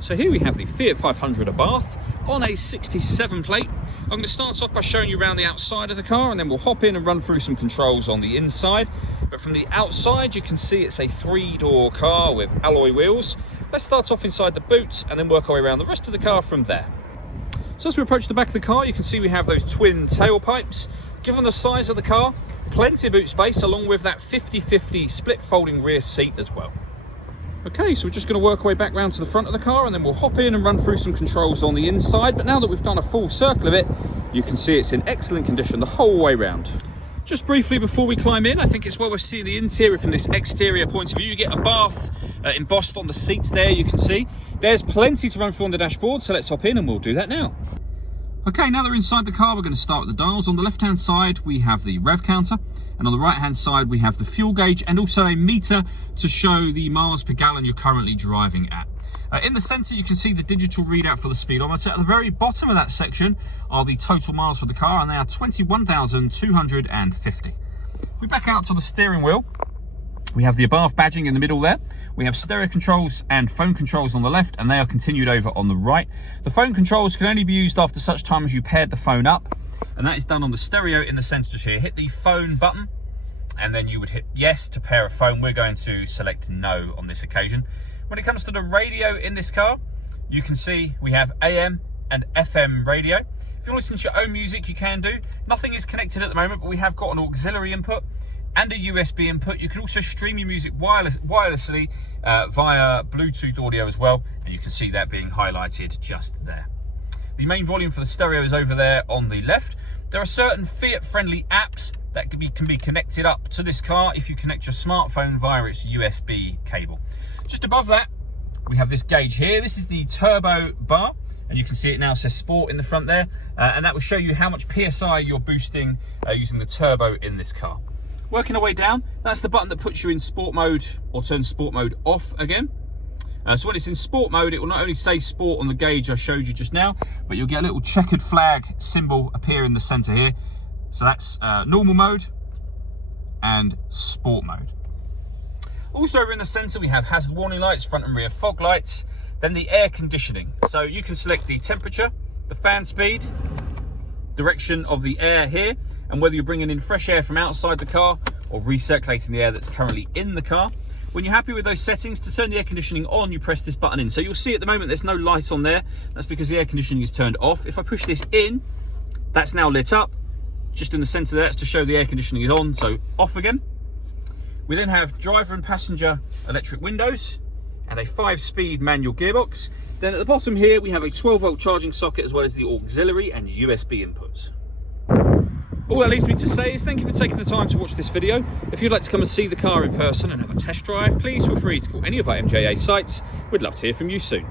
So here we have the Fiat 500 Abarth on a 67 plate. I'm going to start off by showing you around the outside of the car, and then we'll hop in and run through some controls on the inside. But from the outside, you can see it's a 3-door car with alloy wheels. Let's start off inside the boot and then work our way around the rest of the car from there. So as we approach the back of the car, you can see we have those twin tailpipes. Given the size of the car, plenty of boot space, along with that 50-50 split folding rear seat as well. Okay, so we're just going to work our way back round to the front of the car, and then we'll hop in and run through some controls on the inside. But now that we've done a full circle of it, you can see it's in excellent condition the whole way round. Just briefly before we climb in, I think it's well worth seeing the interior from this exterior point of view. You get a Abarth embossed on the seats there, you can see. There's plenty to run through on the dashboard, so let's hop in and we'll do that now. Okay, now that we're inside the car, we're going to start with the dials. On the left-hand side, we have the rev counter, and on the right-hand side, we have the fuel gauge and also a meter to show the miles per gallon you're currently driving at. In the centre, you can see the digital readout for the speedometer. At the very bottom of that section are the total miles for the car, and they are 21,250. If we back out to the steering wheel, we have the Abarth badging in the middle there. We have stereo controls and phone controls on the left, and they are continued over on the right. The phone controls can only be used after such time as you paired the phone up, and that is done on the stereo in the centre just here. Hit the phone button, and then you would hit yes to pair a phone. We're going to select no on this occasion. When it comes to the radio in this car, you can see we have AM and FM radio. If you want to listen to your own music, you can do. Nothing is connected at the moment, but we have got an auxiliary input and a USB input. You can also stream your music wirelessly via Bluetooth audio as well, and you can see that being highlighted just there. The main volume for the stereo is over there on the left. There are certain Fiat-friendly apps that can be connected up to this car if you connect your smartphone via its USB cable. Just above that, we have this gauge here. This is the turbo bar, and you can see it now says Sport in the front there, and that will show you how much PSI you're boosting using the turbo in this car. Working our way down, that's the button that puts you in sport mode or turns sport mode off again. So when it's in sport mode, it will not only say sport on the gauge I showed you just now, but you'll get a little checkered flag symbol appear in the center here. So that's normal mode and sport mode. Also over in the center, we have hazard warning lights, front and rear fog lights, then the air conditioning. So you can select the temperature, the fan speed, direction of the air here, and whether you're bringing in fresh air from outside the car or recirculating the air that's currently in the car. When you're happy with those settings, to turn the air conditioning on, you press this button in. So you'll see at the moment there's no light on there. That's because the air conditioning is turned off. If I push this in, that's now lit up. Just in the center there, it's to show the air conditioning is on, so off again. We then have driver and passenger electric windows and a 5-speed manual gearbox. Then at the bottom here, we have a 12-volt charging socket as well as the auxiliary and USB inputs. All that leaves me to say is thank you for taking the time to watch this video. If you'd like to come and see the car in person and have a test drive, please feel free to call any of our MJA sites. We'd love to hear from you soon.